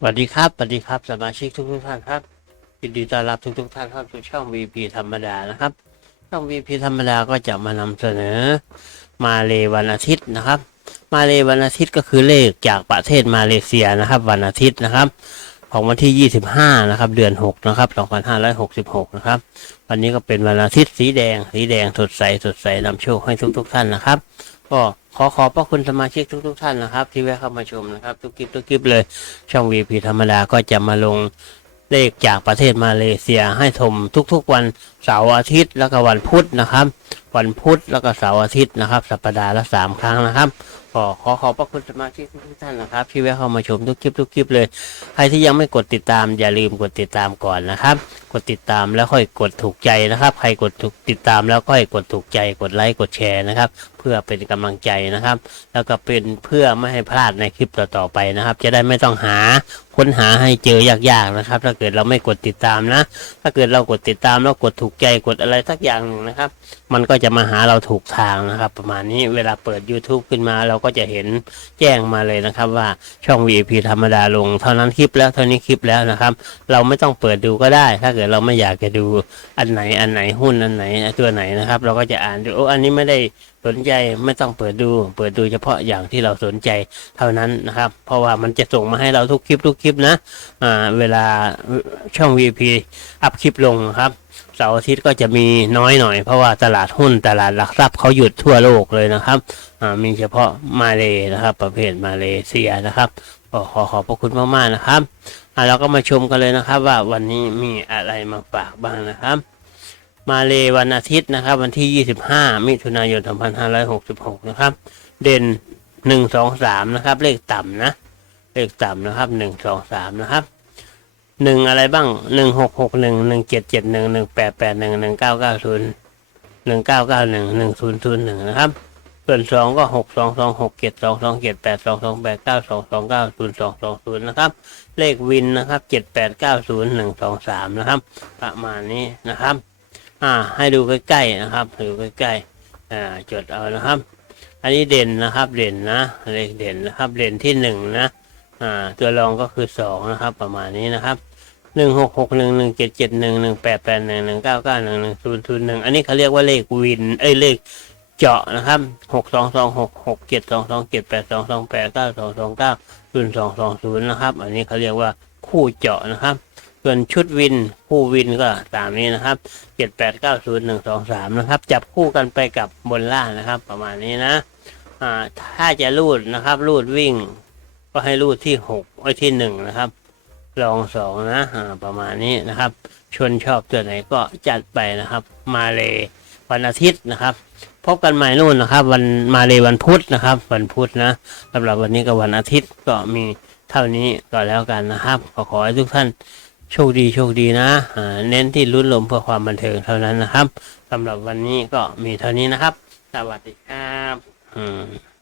สวัสดีครับสวัสดีครับสมาชิกทุกทุกท่านครับยินดีต้อนรับทุกทุกท่านเข้าสู่ช่อง VP ธรรมดานะครับ ช่อง VP ธรรมดาก็จะมานำเสนอ มาเลวันอาทิตย์นะครับ มาเลวันอาทิตย์ก็คือเลขจากประเทศมาเลเซียนะครับ วันอาทิตย์นะครับ ของวันที่ 25 นะครับ เดือน 6 นะครับ 2566 นะครับ วันนี้ก็เป็นวันอาทิตย์สีแดง สีแดงสดใสสดใสนำโชคให้ทุกทุกท่านนะครับ ก็ขอขอบพระคุณสมาชิกทุกๆท่านนะครับ ที่แวะเข้ามาชมนะครับ ทุกคลิปทุกคลิปเลยช่องวีพีธรรมดาก็จะมาลงเลขจากประเทศมาเลเซียให้ชมทุกๆวันเสาร์อาทิตย์แล้วก็วันพุธนะครับ วันพุธแล้วก็เสาร์อาทิตย์นะครับ สัปดาห์ละสามครั้งนะครับ ก็ขอขอบพระคุณสมาชิกทุกท่านนะครับ ที่แวะเข้ามาชมทุกคลิปทุกคลิปเลย ใครที่ยังไม่กดติดตามอย่าลืมกดติดตามก่อนนะครับ กดติดตามแล้วค่อยกดถูกใจนะครับ ใครกดถูกติดตามแล้วก็ให้กดถูกใจ กดไลค์กดแชร์นะครับ เพื่อเป็นกำลังใจนะครับ แล้วก็เป็นเพื่อไม่ให้พลาดในคลิปต่อๆไปนะครับ จะได้ไม่ต้องหาค้นหาให้เจอยากๆนะครับ ถ้าเกิดเราไม่กดติดตามนะ ถ้าเกิดเรากดติดตามแล้วกดถูกใจกดอะไรสักอย่างหนึ่งนะครับ มันก็จะมาหาเราถูกทางนะครับ ประมาณนี้เวลาเปิด YouTube ขึ้นมาเราก็็จะเห็นแจ้งมาเลยนะครับว่าช่อง VIP ธรรมดาลง เท่านั้นคลิปแล้วเท่านี้คลิปแล้วนะครับ เราไม่ต้องเปิดดูก็ได้ ถ้าเกิดเราไม่อยากจะดูอันไหนอันไหนหุ้นอันไหนตัวไหนนะครับ เราก็จะอ่านดูโอ้อันนี้ไม่ได้สนใจไม่ต้องเปิดดู เปิดดูเฉพาะอย่างที่เราสนใจเท่านั้นนะครับ เพราะว่ามันจะส่งมาให้เราทุกคลิปทุกคลิปนะอ่าเวลาช่อง VIP อัพคลิปลงครับ เสาร์อาทิตย์ก็จะมีน้อยหน่อย เพราะว่าตลาดหุ้นตลาดหลักทรัพย์เขาหยุดทั่วโลกเลยนะครับอ่ามีเฉพาะมาเลยนะครับ ประเภทมาเลเซียนะครับขอขอบพระคุณมากๆนะครับอ่าเราก็มาชมกันเลยนะครับ ว่าวันนี้มีอะไรมาฝากบ้างนะครับ มาเลวันอาทิตย์นะครับ วันที่ 25 มิถุนายน 2566 นะครับ เด่น 1 2 3 นะครับ เลขต่ำนะ เลขต่ำนะครับ 1 2 3 นะครับ หนึ่งอะไรบ้างหนึ่งหกหกหนึ่งหนึ่งเจ็ดเจ็ดหนึ่งหนึ่งแปดแปดหนึ่งหนึ่งเก้าเก้าศูนย์หนึ่งเก้าเก้าหนึ่งหนึ่งศูนย์ศูนย์หนึ่งนะครับ ส่วนสองก็หกสองสองหกเจ็ดสองสองเจ็ดแปดสองสองแปดเก้าสองสองเก้าศูนย์สองสองศูนย์นะครับ เลขวินนะครับเจ็ดแปดเก้าศูนย์หนึ่งสองสามนะครับ ประมาณนี้นะครับ อ่า ให้ดูใกล้ๆนะครับดูใกล้ๆอ่าจดเอานะครับ อันนี้เด่นนะครับ เด่นนะเลขเด่นนะครับ เด่นที่หนึ่งนะ อ่า ตัวรองก็คือสองนะครับ ประมาณนี้นะครับหนึ่งหกหกหนึ่งหนึ่งเจ็ดเจ็ดหนึ่งหนึ่งแปดแปดหนึ่งหนึ่งเก้าเก้าหนึ่งหนึ่งศูนย์ศูนย์หนึ่งอันนี้เขาเรียกว่าเลขวิน เอ้ยเลขเจาะนะครับหกสองสองหกหกเจ็ดสองสองเจ็ดแปดสองสองแปดเก้าสองสองเก้าศูนย์สองสองศูนย์นะครับ อันนี้เขาเรียกว่าคู่เจาะนะครับ ส่วนชุดวิน คู่วินก็ตามนี้นะครับเจ็ดแปดเก้าศูนย์หนึ่งสองสามนะครับ จับคู่กันไปกับบนล่างนะครับ ประมาณนี้นะ อ่า ถ้าจะรูดนะครับรูดวิ่ง ก็ให้รูดที่หกไว้ที่หนึ่งนะครับ ลองสองนะประมาณนี้นะครับ ชนชอบตัวไหนก็จัดไปนะครับ มาเลยวันอาทิตย์นะครับ พบกันใหม่นู่นนะครับ วันมาเลยวันพุธนะครับ วันพุธนะสำหรับวันนี้กับวันอาทิตย์ก็มีเท่านี้ก็แล้วกันนะครับขอขอให้ทุกท่านโชคดีโชคดีนะเน้นที่ลุ้นลมเพื่อความบันเทิงเท่านั้นนะครับสำหรับวันนี้ก็มีเท่านี้นะครับ สวัสดีครับอืม